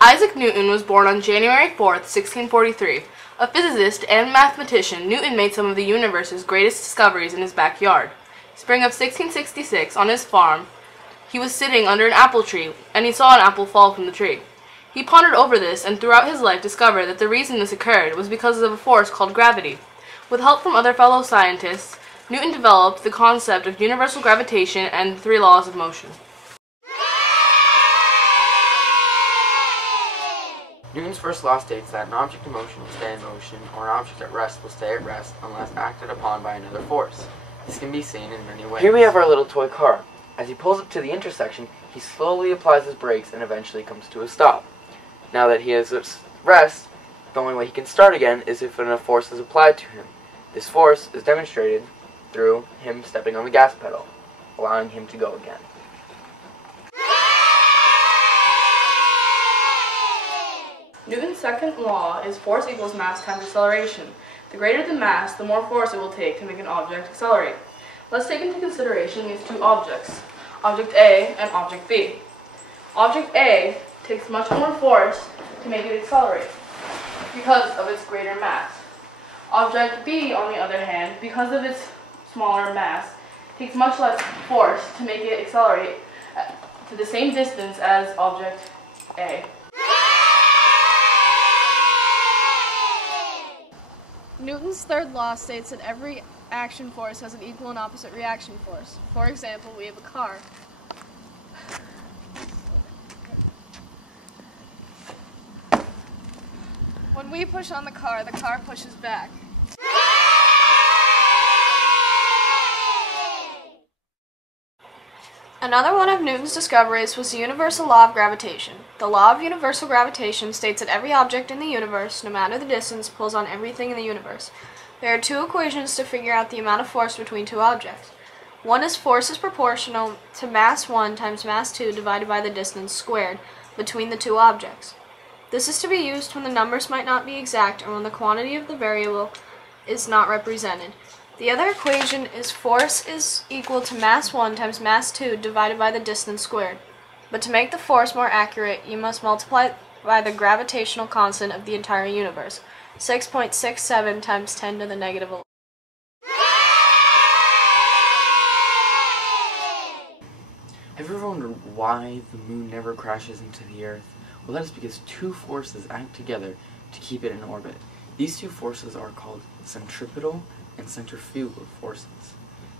Isaac Newton was born on January 4th, 1643. A physicist and mathematician, Newton made some of the universe's greatest discoveries in his backyard. Spring of 1666, on his farm, he was sitting under an apple tree, and he saw an apple fall from the tree. He pondered over this, and throughout his life discovered that the reason this occurred was because of a force called gravity. With help from other fellow scientists, Newton developed the concept of universal gravitation and the three laws of motion. Newton's first law states that an object in motion will stay in motion, or an object at rest will stay at rest, unless acted upon by another force. This can be seen in many ways. Here we have our little toy car. As he pulls up to the intersection, he slowly applies his brakes and eventually comes to a stop. Now that he has rest, the only way he can start again is if enough force is applied to him. This force is demonstrated through him stepping on the gas pedal, allowing him to go again. Newton's second law is force equals mass times acceleration. The greater the mass, the more force it will take to make an object accelerate. Let's take into consideration these two objects, Object A and Object B. Object A takes much more force to make it accelerate because of its greater mass. Object B, on the other hand, because of its smaller mass, takes much less force to make it accelerate to the same distance as Object A. Newton's third law states that every action force has an equal and opposite reaction force. For example, we have a car. When we push on the car pushes back. Another one of Newton's discoveries was the universal law of gravitation. The law of universal gravitation states that every object in the universe, no matter the distance, pulls on everything in the universe. There are two equations to figure out the amount of force between two objects. One is force is proportional to mass 1 times mass 2 divided by the distance squared between the two objects. This is to be used when the numbers might not be exact or when the quantity of the variable is not represented. The other equation is force is equal to mass 1 times mass 2 divided by the distance squared. But to make the force more accurate, you must multiply by the gravitational constant of the entire universe, 6.67 times 10 to the negative 11. Have you ever wondered why the moon never crashes into the Earth? Well, that is because two forces act together to keep it in orbit. These two forces are called centripetal and centrifugal forces.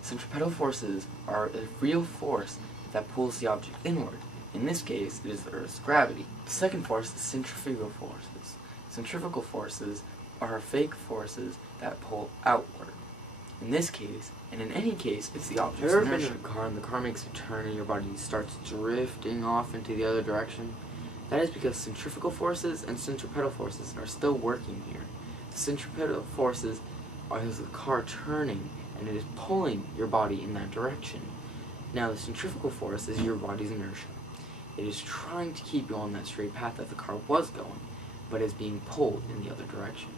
Centripetal forces are a real force that pulls the object inward. In this case, it is the Earth's gravity. The second force is centrifugal forces. Centrifugal forces are fake forces that pull outward. In this case, and in any case, it's the object's inertia. Have you ever been in a car and the car makes a turn and your body starts drifting off into the other direction? That is because centrifugal forces and centripetal forces are still working here. The centripetal forces are the car turning, and it is pulling your body in that direction. Now, the centrifugal force is your body's inertia. It is trying to keep you on that straight path that the car was going, but is being pulled in the other direction.